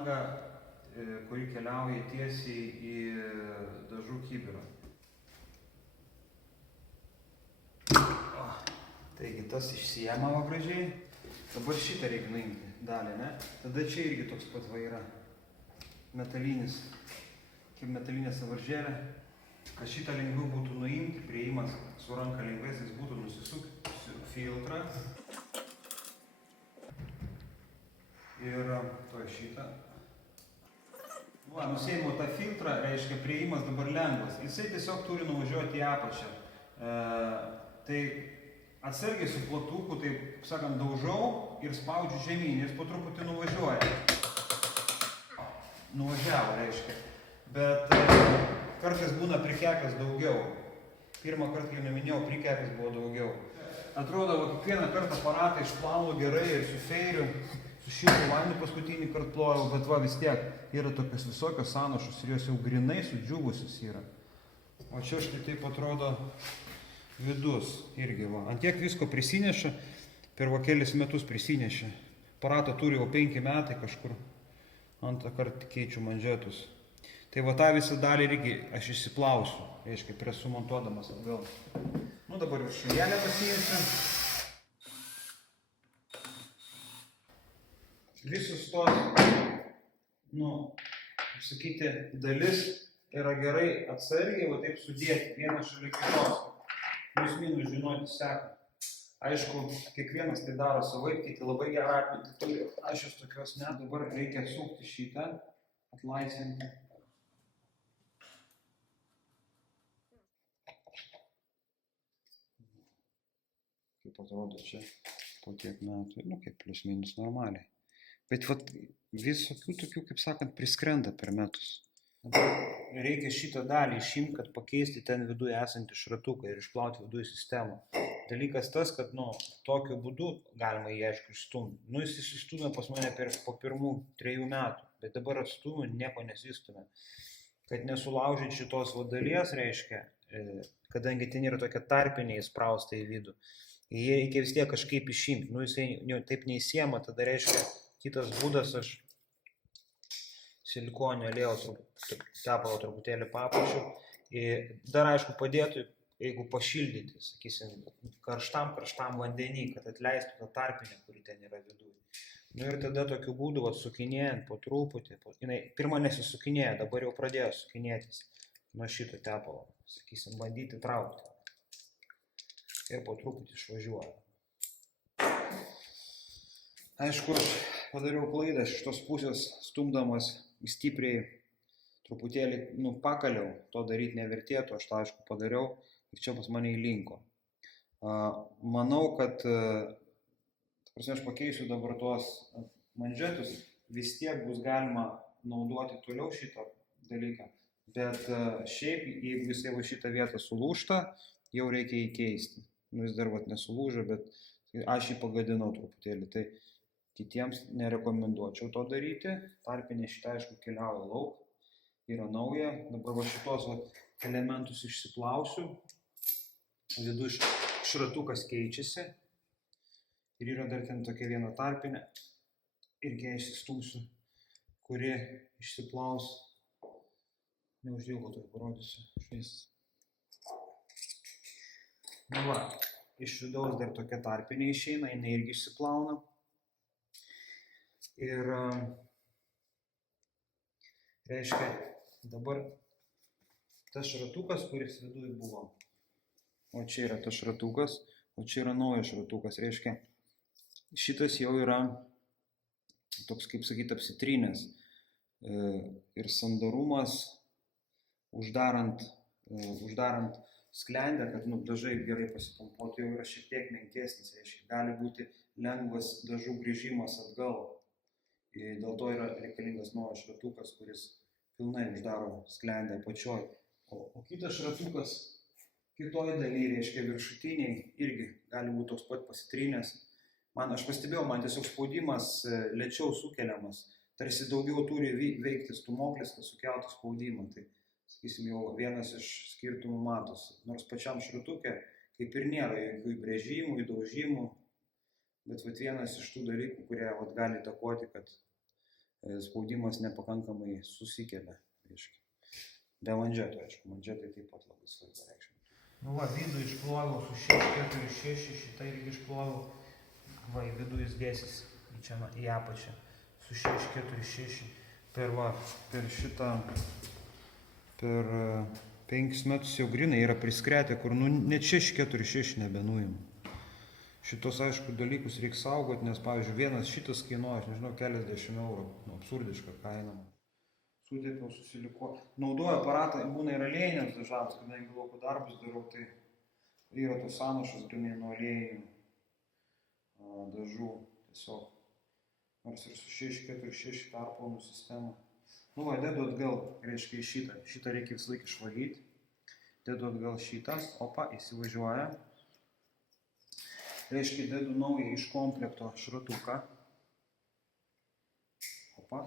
šlangą, kuri keliauja tiesiai į dažų kibirą. Taigi tas išsijama va gražiai. Dabar šitą reikia nuimti dalį, ne? Tada čia irgi toks pat va yra metalinis, kaip metalinė sąvaržėlė. Kad šitą lengviau būtų nuimti, priėjimas su ranka lengvesnis būtų nusisukti filtrą. Ir to šitą. Va, nusiėmiau tą filtrą, reiškia priėjimas dabar lengvas. Jisai tiesiog turi nuvažiuoti į apačią. Tai atsargiai su platuku, taip sakant, daužau ir spaudžiu žemyn, jis po truputį nuvažiuoja. Nuvažiavo, reiškia. Bet kartais būna prikepęs daugiau. Pirmą kartą, kai neminėjau, prikepęs buvo daugiau. Atrodo, kiekvieną kartą aparatą išplaunu gerai ir su feiriu, su šiltu vandeniu paskutinį kartą plojau, bet va vis tiek yra tokios visokios sąnašos ir jos jau grinai sudžiūvusios yra. O čia štai taip atrodo vidus irgi va. Ant tiek visko prisineša, per va kelis metus prisineša. Aparatą turi jau 5 metai kažkur. Antrą kartą keičiu manžetus. Tai va tą visą dalį irgi aš išsiplausiu, reiškia, prieš sumontuodamas atgal. Nu dabar viršūnėlę pasiimsiu. Visus tos, sakyti, dalis yra gerai atsargiai, va taip sudėti, vieną šalia kitos. Plius minus žinoti seką. Aišku, kiekvienas tai daro savaip, kiti labai gerą atmintį turi. Aš jos tokios ne. Dabar reikia atsukti šitą, atlaisvinti. Kaip atrodo čia po tiek metų, kaip plius minus normaliai. Bet vat visokių tokių, kaip sakant, priskrenda per metus. Dabar reikia šitą dalį išimti, kad pakeisti ten viduje esantį šratuką ir išplauti viduje sistemą. Dalykas tas, kad tokiu būdu galima jį aišku išstumti. Jis išstumė pas mane po pirmų 3 metų, bet dabar atstumė, nieko nesistumė. Kad nesulaužyti šitos dalies, reiškia, kadangi ten yra tokia tarpinė įsprausta į vidų, jie reikia vis tiek kažkaip išimti. Jisai taip neįsiema, tada reiškia, kitas būdas aš silikonio aliejaus tepalo truputėlį papuošiu. Dar aišku padėtų, jeigu pašildyti, sakysim, karštam vandenį, kad atleistų tą tarpinę, kuri ten yra viduje. Ir tada tokiu būdu, sukinėjant po truputį, pirmą nesisukinėja, dabar jau pradėjo sukinėtis nuo šito tepalo, sakysim, bandyti traukti. Ir po truputį išvažiuoja. Aišku, aš padariau klaidą šitos pusės stumdamas stipriai truputėlį pakaliau, to daryti nevertėtų, aš tą aišku padariau ir čia pas mane įlinko. Manau, kad aš pakeisiu dabar tuos manžetus, vis tiek bus galima naudoti toliau šitą dalyką, bet šiaip, jeigu jisai va šitą vietą sulūžta, jau reikia jį keisti. Jis dar nesulūžo, bet aš jį pagadinau truputėlį, tai kitiems nerekomenduočiau to daryti. Tarpinė šitą, aišku, keliauja lauk, yra nauja. Dabar va šitos elementus išsiplausiu. Vidų šratukas keičiasi. Ir yra dar ten tokia viena tarpinė. Irgi ją išsistumsiu, kuri išsiplaus. Neuždėlgo to parodysiu. Va, iš vidaus dar tokia tarpinė išeina, jinai irgi išsiplauna. Ir reiškia, dabar tas šratukas, kuris viduje buvo. O čia yra tas šratukas, o čia yra naujas šratukas. Reiškia, šitas jau yra toks, kaip sakyti, apsitrynęs. Ir sandarumas, uždarant sklendę, kad dažai gerai pasipumpuotų, jau yra šiek tiek menkesnis. Reiškia, gali būti lengvas dažų grįžimas atgal. Dėl to yra reikalingas naujas šratukas, kuris pilnai uždaro sklendę apačioj. O kitas šratukas kitoj daly, reiškia viršutiniai, irgi gali būti toks pat pasitrynęs. Aš pastebėjau, man tiesiog spaudimas lėčiau sukeliamas. Tarsi daugiau turi veikti stūmoklis, kad sukeltų spaudimą. Tai, sakysim, jau vienas iš skirtumų matosi. Nors pačiam šratukė kaip ir nėra jokių įbrėžimų, įdaužimų. Bet vienas iš tų dalykų, kurie gali įtakoti, kad spaudimas nepakankamai susikelia, reiškia. Be manžeto, aišku, manžetai taip pat labai svarbu reikšmė. Nu va, vidų išploviau su 646, šitą irgi išploviau. Va, į vidų jis dėsis, čia į apačią, su 646. Per šitą, per 5 metus jau grinai yra priskretę, kur net 646 nebenuima. Šitos, aišku, dalykus reikia saugoti, nes, pavyzdžiui, vienas šitas kainuoja, aš nežinau, keliasdešimt eurų, absurdiška kaina. Sutėpiau, susilikuoju. Naudoju aparatą, būna ir aliejiniams dažams, kadangi lauko darbus darau, tai yra tos sąnašos grinai nuo aliejinių dažų, tiesiog. Nors ir su 646 perplaunų sistema. Nu va, dedu atgal, reiškia, į šitą. Šitą reikia visą laiką išvalyti. Dedu atgal šitą, opa, įsivažiuoja. Reiškia, dedu naują iš komplekto šratuką. Opa.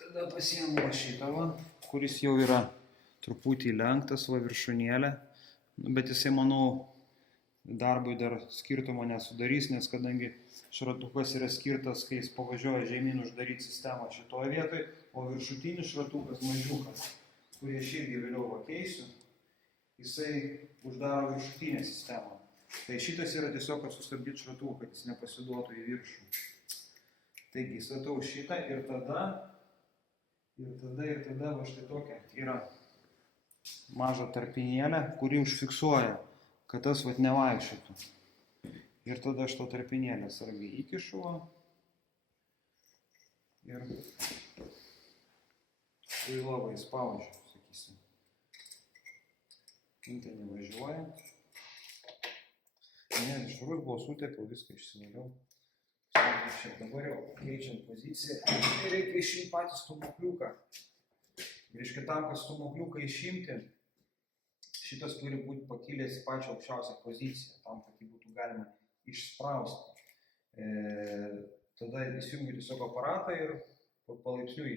Tada pasiėmu šitą, kuris jau yra truputį lenktas, viršūnėlė. Bet jisai, manau, darbui dar skirtumo nesudarys, nes kadangi šratukas yra skirtas, kai jis pavažiuoja žemyn uždaryti sistemą šitoje vietoje, o viršutinis šratukas mažiukas, kurį aš irgi vėliau pakeisiu, jisai uždaro viršutinę sistemą. Tai šitas yra tiesiog, kad sustabdyti šratuką, kad jis nepasiduotų į viršų. Taigi, statau šitą ir tada va štai tokia yra maža tarpinėlė, kuri užfiksuoja, kad tas vat nevaikščiotų. Ir tada aš to tarpinėlę sargiai įkišu ir tai labai spaudžiu, sakysim. Kintė nevažiuoja. Ne, švarus buvo, sutėpiau, viską išsivaliau. Dabar jau keičiam poziciją ir reikia išimti patį stumokliuką. Reiškia, tam, kad stumokliuką išimti, šitas turi būti pakilęs į pačią aukščiausią poziciją, tam, kad jį būtų galima išsprausti. Tada įsijungiu tiesiog aparatą ir palaipsniui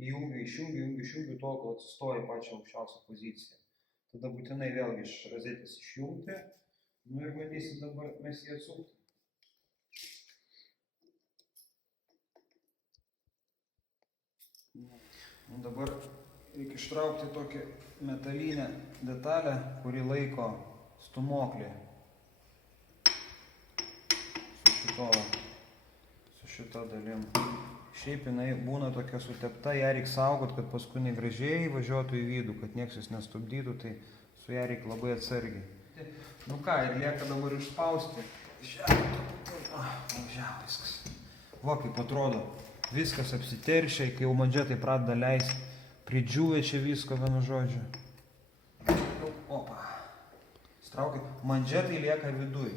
išjungiu tol, kol atsistoja pačią aukščiausią poziciją. Tada būtinai vėlgi iš rozetės išjungti, nu ir bandysim dabar mes jį atsukti. Dabar reikia ištraukti tokią metalinę detalę, kuri laiko stūmoklį su šita dalim. Šiaip jinai būna tokia sutepta, ją reikia saugot, kad paskui negražiai važiuotų į vidų, kad nieks jis nestabdytų, tai su ją reikia labai atsargiai. Nu ką, ir lieka dabar išspausti. Žiūrėjau, viskas. Va, kaip atrodo. Viskas apsiteršia, kai jau manžetai pradeda leisti, pridžiūvė čia visko, vienu žodžiu. Opa. Straukia. Manžetai lieka viduj.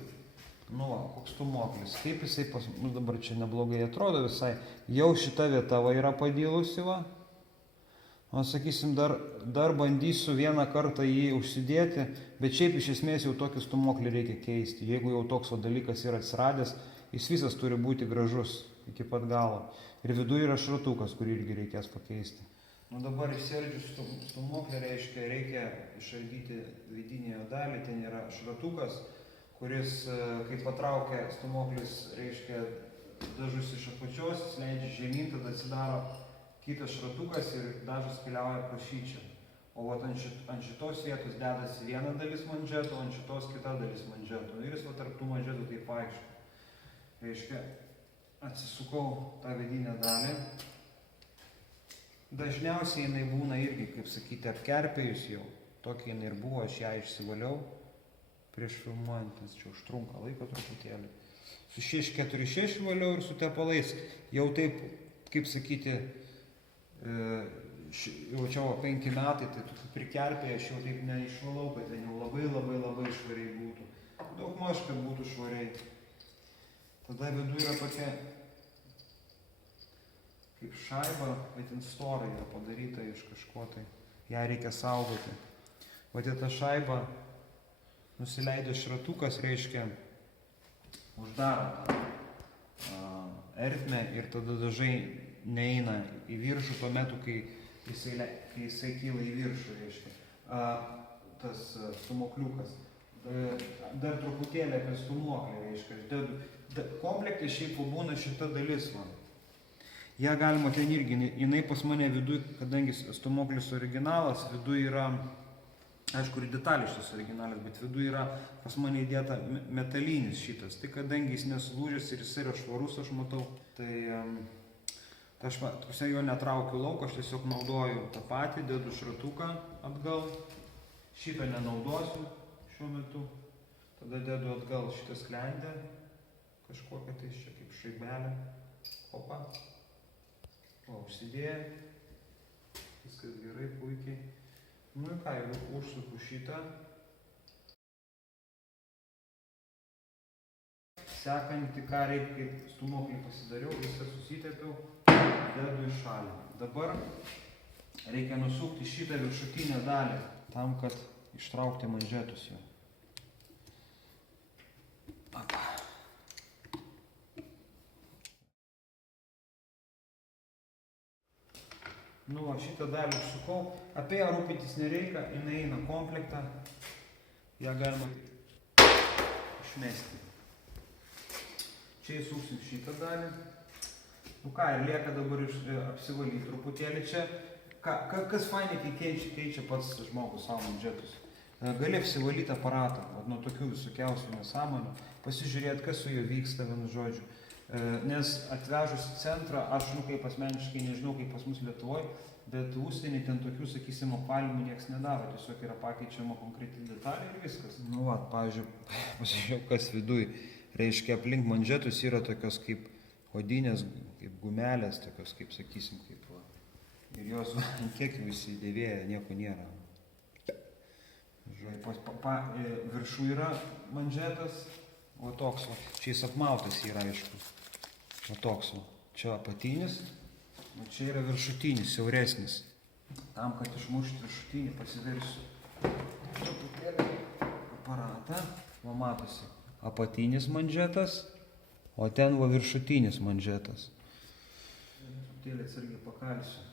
Nu va, koks stūmoklis. Kaip jisai pas mus dabar čia neblogai atrodo visai. Jau šita vieta va yra padilusi va. O sakysim, dar bandysiu vieną kartą jį užsidėti, bet šiaip iš esmės jau tokį stūmoklį reikia keisti. Jeigu jau toks va dalykas yra atsiradęs, jis visas turi būti gražus iki pat galo. Ir viduje yra šratukas, kurį irgi reikės pakeisti. Nu dabar išsiardžius stūmoklį, reikia išardyti vidinėje dalį, ten yra šratukas, kuris, kai patraukia stūmoklis, dažus iš apačios, jis leidžia žemyn, tada atsidaro kitas šratukas ir dažas keliauja pro šičia. O ant šitos vietos dedasi viena dalis manžeto, ant šitos kita dalis manžeto. Ir jis tarp tų manžetų taip vaikšto. Atsisukau tą vidinę dalį. Dažniausiai jinai būna irgi, kaip sakyti, apkerpėjus jau. Tokia jinai ir buvo, aš ją išsivaliau prieš filmuojant, nes čia užtrunka laiko truputėlį. Su 646 valiau ir su tepalais. Jau taip, kaip sakyti, jau čia 5 metai, tai prikerpėję aš jau taip neišvalau, kad ten jau labai švariai būtų. Daugmaž, kad būtų švariai. Tada viduje yra tokia kaip šaiba, bet jin stora yra padaryta iš kažko tai. Ją reikia saugoti. Vat ta šaiba nusileidęs šratukas, uždaro tą ertmę ir tada dažai neina į viršų tuo metu, kai jisai kyla į viršų, tas stūmokliukas. Dar truputėlį apie stūmoklį, Komplekte šiaip būna šita dalis, man. Ja galima ten irgi, jinai pas mane viduj, kadangi stūmoklis originalas, viduj yra, aišku, ir detalės šitas originalas, bet viduj yra pas mane įdėta metalinis šitas. Tai kadangi jis nesulūžęs ir jis yra švarus, aš matau, tai aš jo netraukiu lauk, aš tiesiog naudoju tą patį, dedu šratuką atgal, šitą nenaudosiu šiuo metu, tada dedu atgal šitą sklendę, kažkokią tai čia kaip šaibelę, opa. O, užsidėjo, viskas gerai, puikiai. Nu ir ką, jeigu užsuku šitą. Sekantį, ką reikia, kaip stūmoklį pasidariau, viską susitepiau, dedu į šalį. Dabar reikia nusukti šitą viršutinę dalį, tam, kad ištraukti manžetus jo. Apa. Nu, šitą dalį užsukau, apie ją rūpintis nereikia, jinai eina komplektą, ją galima išmesti. Čia įsuksim šitą dalį. Nu ką, ir lieka dabar apsivalyti truputėlį čia. Kas fainai, kai keičia pats žmogus savo manžetus. Gali apsivalyti aparatą, nuo tokių visokiausių nesąmonių, pasižiūrėti, kas su juo vyksta, vienu žodžiu. Nes atvežus į centrą, aš, kaip asmeniškai nežinau, kaip pas mus Lietuvoje, bet užsienį ten tokių, sakysim, apvalimų nieks nedaro, tiesiog yra pakeičiama konkreti detalė ir viskas. Nu, pavyzdžiui, pasižiūrėjau, kas viduj, reiškia, aplink manžetus yra tokios kaip odinės, kaip gumelės, tokios kaip, sakysim, kaip, ir jos, kiek jų įsidėvėję, nieko nėra. Viršų yra manžetas, o toks, čia jis apmautas yra, aišku. O toks, čia apatinis, o čia yra viršutinis, siauresnis. Tam, kad išmušti viršutinį, pasiversiu truputėlį aparatą. Va matosi, apatinis manžetas, o ten va viršutinis manžetas. Truputėlį atsargiai pakalsiu.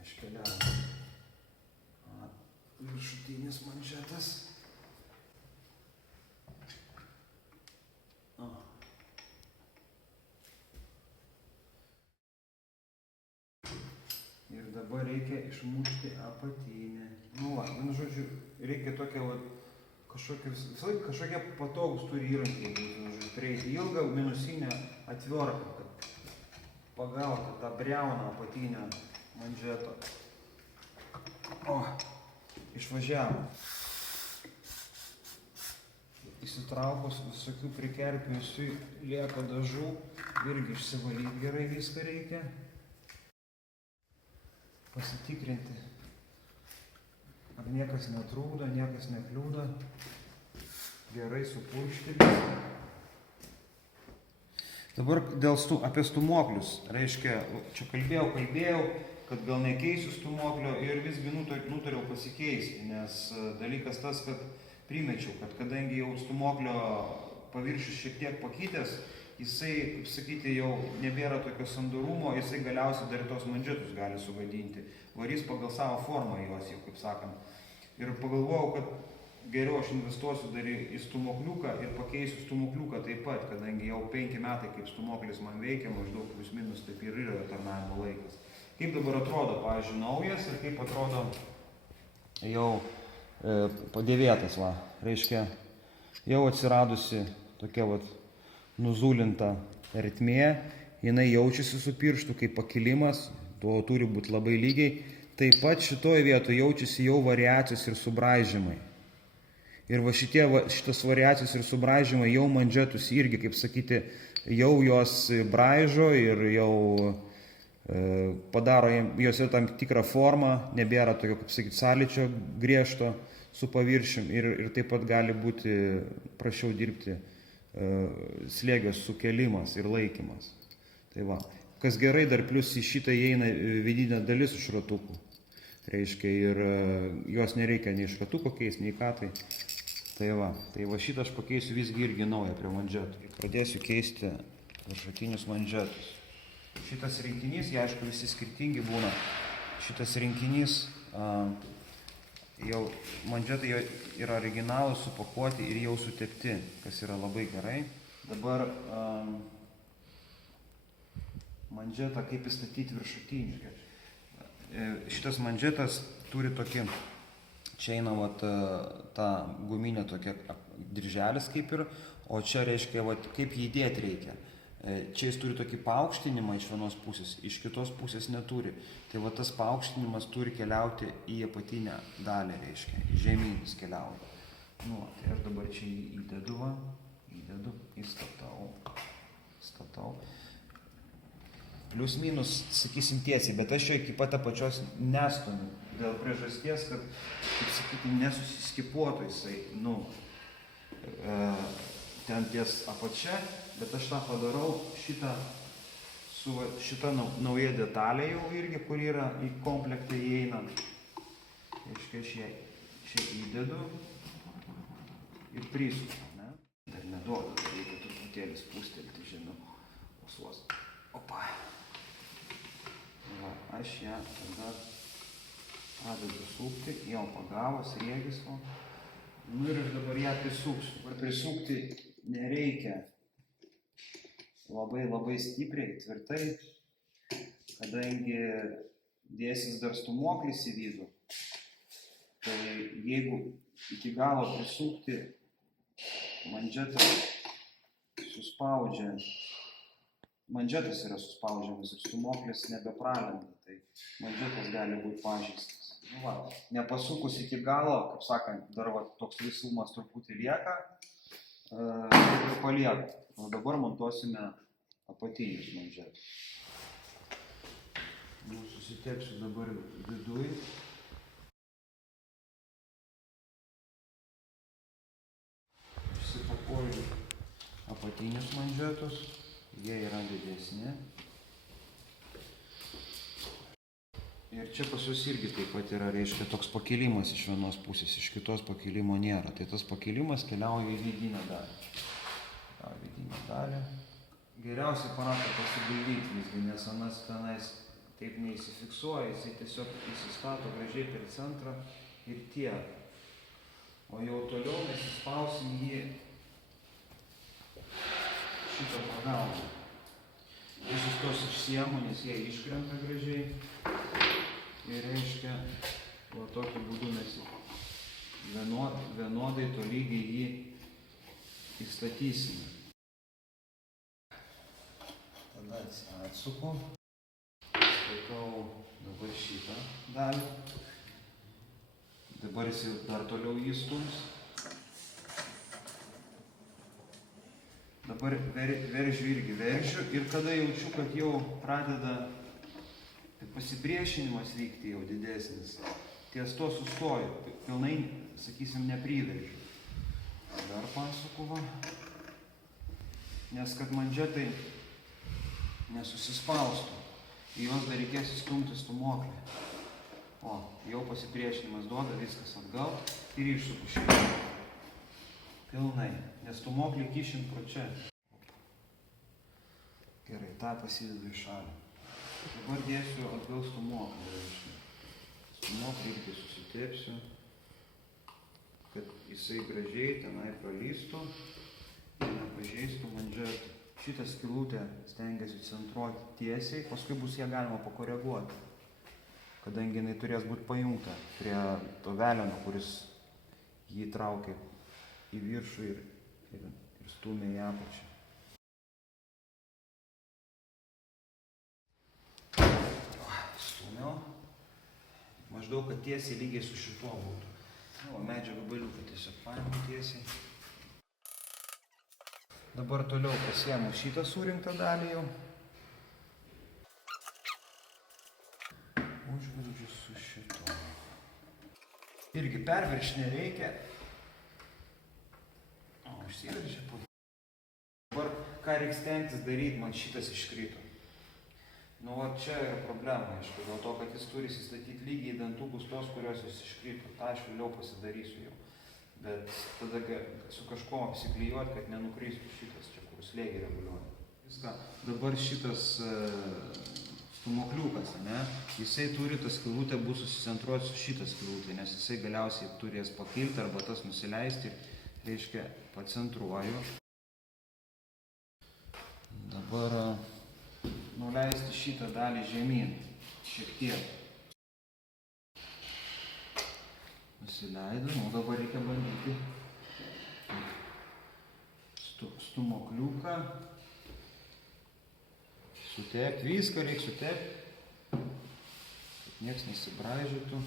Iškeliau. Viršutinis manžetas. Ir dabar reikia išmušti apatinę. Nu va, vienu žodžiu, reikia tokia kažkokie patogus turi įrankiai, turėti ilgą minusinę atviorką, kad pagauti tą briauną apatinę manžeto. O, išvažiavo. Įsitraukus visokių prikerpių, visų lieka dažų, irgi išsivalyti gerai viską reikia. Pasitikrinti, ar niekas netrūkdo, niekas nekliūda, gerai supurkšti viską. Dabar apie stūmoklius, reiškia, čia kalbėjau, kad gal nekeisiu stūmoklio ir visgi nutariau pasikeisti, nes dalykas tas, kad primečiau, kad kadangi jau stūmoklio paviršius šiek tiek pakytęs, jisai, kaip sakyti, jau nebėra tokio sandarumo, jisai galiausiai dar tos manžetus gali sugadinti. Varys pagal savo formą juos, jau kaip sakant. Ir pagalvojau, kad geriau aš investuosiu dar į stūmokliuką ir pakeisiu stūmokliuką taip pat, kadangi jau 5 metai kaip stūmoklis man veikia, maždaug plius minus taip ir yra tarnavimo laikas. Kaip dabar atrodo, pavyzdžiui, naujas ir kaip atrodo jau padėvėtas, va, reiškia, jau atsiradusi tokia nuzulinta ertmė, jinai jaučiasi su pirštu kaip pakilimas, tuo turi būti labai lygiai. Taip pat šitoje vietoje jaučiasi jau variacijos ir subraižymai. Ir va šitas variacijos ir subraižymai jau manžetus irgi, kaip sakyti, jau jos braižo ir jau padaro jos ir tam tikrą formą, nebėra tokio, kaip sakyti, sąlyčio griežto su paviršium ir taip pat gali būti prašiau dirbti slėgio sukelimas ir laikymas. Tai va, kas gerai, dar plius į šitą įeina vidinė dalis iš ratukų. Reiškia, ir jos nereikia nei iš ratuko keisti, nei ką tai. Tai va šitą aš pakeisiu visgi irgi naują prie manžetų. Pradėsiu keisti viršutinius manžetus. Šitas rinkinys, jie aišku visi skirtingi būna. Šitas rinkinys jau mandžetai yra originalūs, supakuoti ir jau sutepti, kas yra labai gerai. Dabar mandžetą kaip įstatyti viršutinį. Šitas mandžetas turi tokį, čia eina ta guminė tokia dirželis kaip ir, o čia reiškia, kaip jį įdėti reikia. Čia jis turi tokį paaukštinimą iš vienos pusės, iš kitos pusės neturi. Tai tas paaukštinimas turi keliauti į apatinę dalį, reiškia, žemyn jis keliauja. Tai aš dabar čia įdedu, įstatau. Plius minus, sakysim tiesiai, bet aš čia iki pat apačios nestumiu. Dėl priežasties, kad, kaip sakyti, nesusiskipuotų jisai, ten ties apačia, bet aš tą padarau su šita nauja detalė jau irgi, kur yra į komplektą įeina. Reiškia, aš ją čia įdedu ir prisuku, ne? Dar neduodu, reikia truputėlį spustelti, žinau, uosuos. Opa. Aš ją tada pradedu sukti, jau pagavos, rėgis. Ir aš dabar ją prisuksiu. Dabar prisukti nereikia labai stipriai, tvirtai, kadangi dėsis dar stūmoklis į vidų. Tai jeigu iki galo prisukti, mandžetas yra suspaudžiamas ir stūmoklis nebepralenda, tai mandžetas gali būti pažeistas. Nepasukus iki galo, kaip sakant, dar toks visumas truputį lieka, ir palieka. O dabar montuosime apatinius mandžetus. Susitepsiu dabar viduj. Išsipakuoju apatinius mandžetus, jie yra didesni. Ir čia pas jūs irgi taip pat yra, reiškia, toks pakilimas iš vienos pusės, iš kitos pakilimo nėra. Tai tas pakilimas keliauja į vidinę dalį. Geriausiai aparatą pasibaidyti visgi, nes anas tenais taip neįsifiksuoja, jisai tiesiog įsistato gražiai per centrą ir tiek. O jau toliau mes įspausim jį šitą pagalbą. Visus tos išsiemu, nes jie iškrenta gražiai. Ir reiškia, tokiu būdu mes vienodai tolygiai jį įstatysime. Tada atsuku, statau dabar šitą dalį. Dabar jis dar toliau įstums. Dabar veržiu ir kada jaučiu, kad jau pradeda pasipriešinimas vykti jau didesnis, ties to sustoju, pilnai, sakysim, nepriveržiu. Dar pasuku, nes kad mandžetai nesusispaustų, į juos dar reikės įstumti stūmoklį. Jau pasipriešinimas duoda, viskas atgal ir išsuku šitą. Pilnai, nes stūmoklį kišint pro čia. Gerai, tą pasidedu į šalį. Dabar dėsiu atgal stūmoklį. Stūmoklį irgi susitepsiu, kad jisai gražiai tenai pralystų ir nepažeistų mandžetų. Šitą skylutę stengiasi centruoti tiesiai, paskui bus ją galima pakoreguoti, kadangi jinai turės būti pajungta prie to veleno, kuris jį traukia į viršų ir stumia į apačią. Stumiau. Maždaug, kad tiesiai lygiai su šituo būtų. Medžio gabaliuką tiesiog paimu tiesiai. Dabar toliau pasiemu šitą surinktą dalį jau. Užgrūdžiu su šituo. Irgi perviršti nereikia. Užsiveržia puikiai. Dabar ką reikia stengtis daryti, man šitas iškrito. Čia yra problema, aišku, dėl to, kad jis turi įsistatyti lygiai dantukus tos, kurios jis iškrito. Ta aš vėliau pasidarysiu jau. Bet tada su kažko apsiklijuoti, kad nenukristų šitas čia, kur slėgį reguliuoja. Viską. Dabar šitas stumokliukas, ne? Jisai turi, ta skylutė bus susicentruoti su šitą skylutę, nes jisai galiausiai turės pakilti arba tas nusileisti ir, reiškia, pacentruoju. Dabar nuleisti šitą dalį žemyn, šiek tiek. Nusileido, dabar reikia bandyti stumokliuką. Sutepti, viską reikia sutepti, kad nieks nesibraižytų.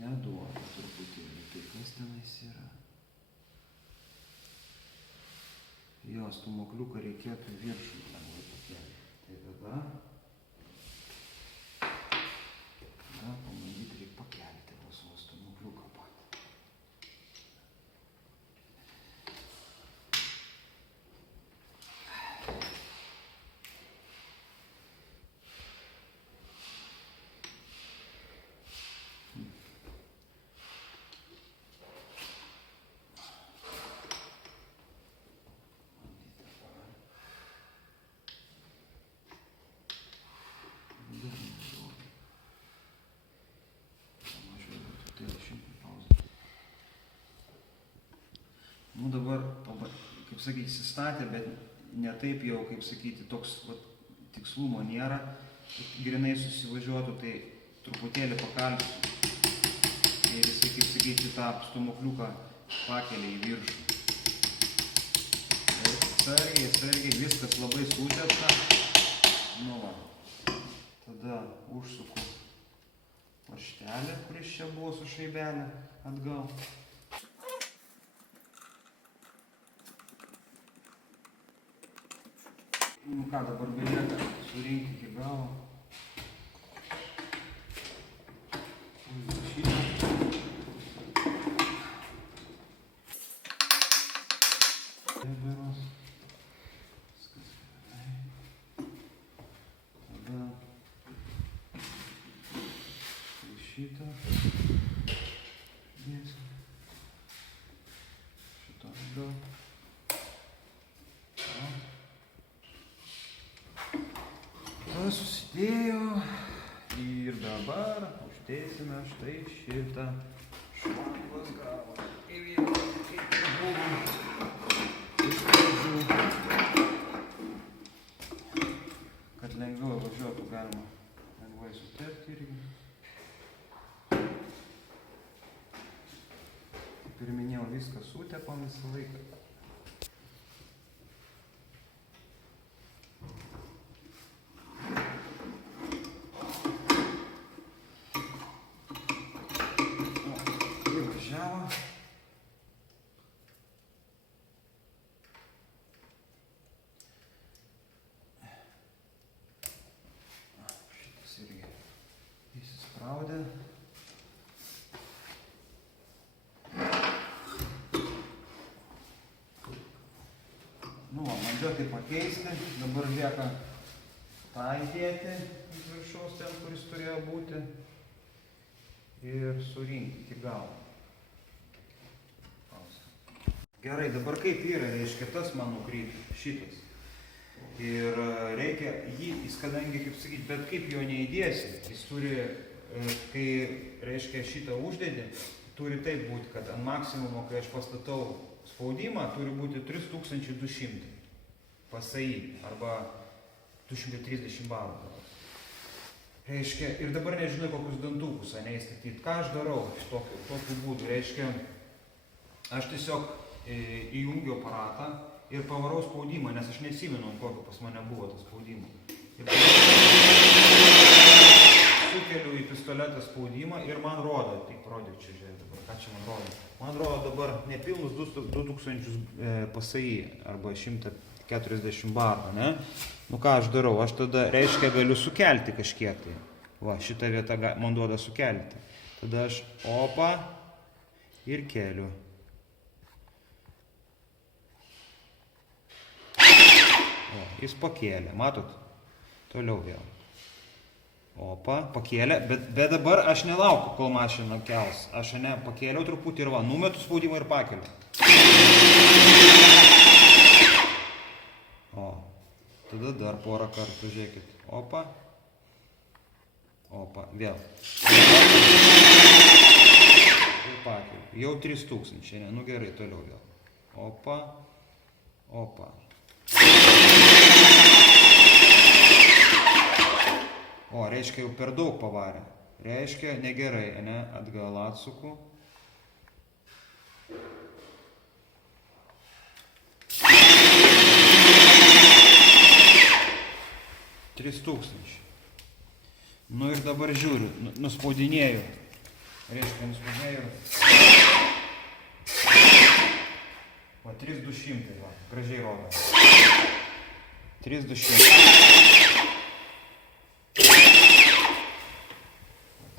Neduoda truputėlį, tai kas tenais yra. Jo, stumokliuką reikėtų viršų lengvai pakelti. Tai tada pabandyti reikia pakelti savo stumokliuką pat. Nu dabar, kaip sakyti, įsistatė, bet ne taip jau, kaip sakyti, toks tikslumo nėra. Grinai susivažiuotų, tai truputėlį pakalsiu. Ir jisai, kaip sakyti, tą stumokliuką pakelia į viršų. Ir sargiai, viskas labai sutepta. Nu va, tada užsuku varžtelį, kuris čia buvo su šaibelė atgal. Nu ką, dabar belieka surinkti iki galo. Tada šitą dėsim. Šitą atgal. Susidėjo ir dabar uždėsime štai šitą šlangos galą. Ir kaip ir buvo iš pradžių, kad lengviau važiuotų, galima lengvai sutepti irgi. Kaip ir minėjau, viską sutepam visą laiką. Šitas irgi įsispraudė. Nu, mandžiuoti pakeisti, dabar lieka tą įdėti iš viršaus ten, kuris turėjo būti, ir surinkti iki galo. Gerai, dabar kaip yra, reiškia, tas man nukrito, šitas. Ir reikia jį, jis kadangi, kaip sakyti, bet kaip jo neįdėsi, jis turi, kai, reiškia, šitą uždėdį, turi taip būti, kad ant maksimumo, kai aš pastatau spaudimą, turi būti 3200 PSI arba 230 barų. Reiškia, ir dabar nežinau, kokius dantukus neįstatyti. Ką aš darau tokiu būdu? Reiškia, aš tiesiog įjungiu aparatą ir pavarau spaudimą, nes aš nesimenu, kokio pas mane buvo tas spaudimas. Ir sukeliu į pistoletą spaudimą ir man rodo, tik rodyk čia, žiūrėk dabar, ką čia man rodo. Man rodo dabar nepilnus 2000 PSI arba 140 barų, ne? Nu ką aš darau, aš tada, reiškia, galiu sukelti kažkiek tai. Va, šitą vietą man duoda sukelti. Tada aš opa ir keliu. O, jis pakėlė, matot? Toliau vėl. Opa, pakėlė, bet dabar aš nelaukiu, kol mašina kels. Aš pakėliau truputį ir va, numetu spaudimą ir pakeliu. O. Tada dar porą kartų, žiūrėkit. Opa. Opa. Vėl. Ir pakeliu. Jau 3000, ne? Nu gerai, toliau vėl. Opa. Opa. O, reiškia jau per daug pavarė. Reiškia negerai, ne? Atgal atsuku. Nu ir dabar žiūriu, nuspaudinėjau. Reiškia, nuspaudinėjau. Va, 3200, va, gražiai rodo. 3200.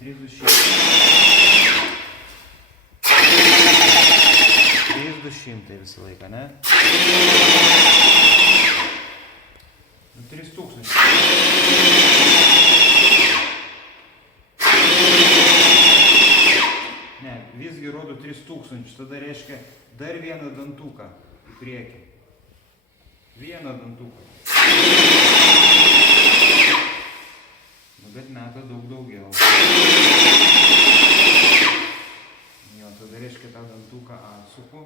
3200. 3200 visą laiką, ne? 3000. Ne, visgi rodo 3000, tada reiškia dar vieną dantuką į priekį. Vieną dantuką. Nu, bet meta daug daugiau. Jo, tada reiškia tą dantuką atsuku.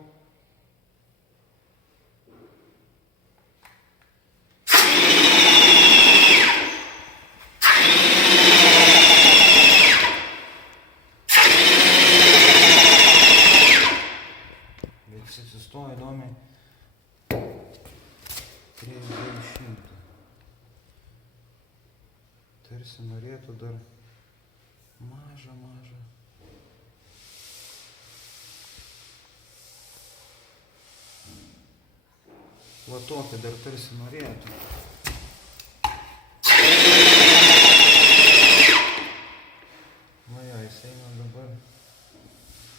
Atsistoja įdomiai 3000. Tarsi norėtų dar mažą. Va tokį dar tarsi norėtų. Nu jo, jis eina dabar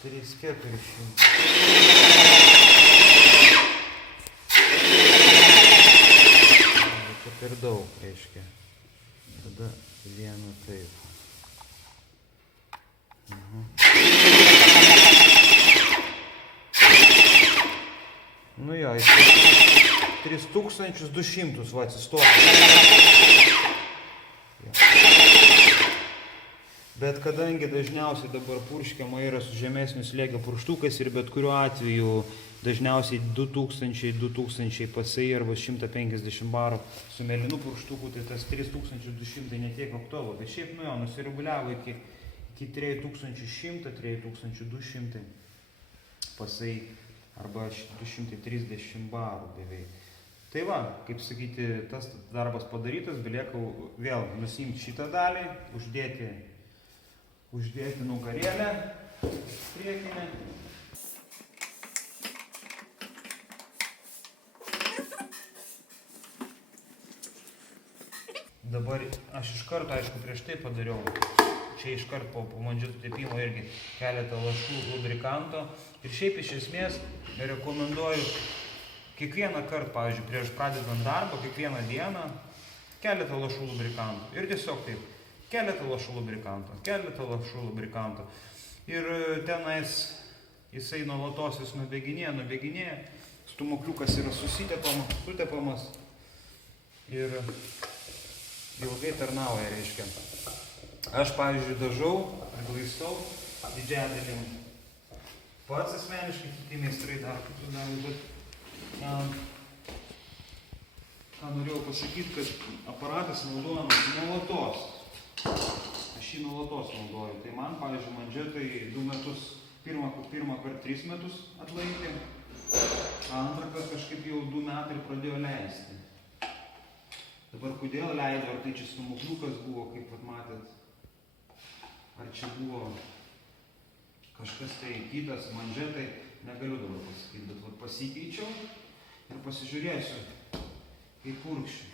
3400. Per daug, reiškia. Tada vieną taip. Nu jo, jis 3200 va atsistoja. Bet kadangi dažniausiai dabar purškiama yra su žemesniu slėgio purštukais ir bet kuriuo atveju dažniausiai 2000 pasai arba 150 barų su mėlynu purštuku, tai tas 3200 netiek aktualu. Bet šiaip nu jo, nusireguliavo iki 3100, 3200 pasai arba 230 barų beveik. Tai va, kaip sakyti, tas darbas padarytas, belieka vėl nusimti šitą dalį, uždėti nugarėlę priekinę. Dabar aš iš karto, aišku, prieš tai padariau, čia iš karto po mandžiutų tepimo irgi keletą lašų lubrikanto. Ir šiaip iš esmės rekomenduoju kiekvieną kartą, pavyzdžiui, prieš pradedant darbą, kiekvieną dieną keletą lašų lubrikanto. Ir tiesiog taip, keletą lašų lubrikanto. Ir tenais jisai nuolatos vis nubėginėja. Stūmokliukas yra sutepamas ir ilgai tarnauja, reiškia. Aš, pavyzdžiui, dažau ir glaistau didžiąją dalim. Pats asmeniškai, kiti meistrai dar kitus darbus, bet ką norėjau pasakyti, kad aparatas naudojamas nuolatos. Aš jį nuolatos naudoju. Tai man, pavyzdžiui, mandžetai 2 metus, pirmą kartą 3 metus atlaikė, antrą kartą kažkaip jau 2 metai ir pradėjo leisti. Dabar kodėl leido, ar tai čia stūmokliukas buvo, kaip vat matėt, ar čia buvo kažkas tai kitas, mandžetai, negaliu dabar pasakyti, bet vat pasikeičiau ir pasižiūrėsiu, kaip purkščiu.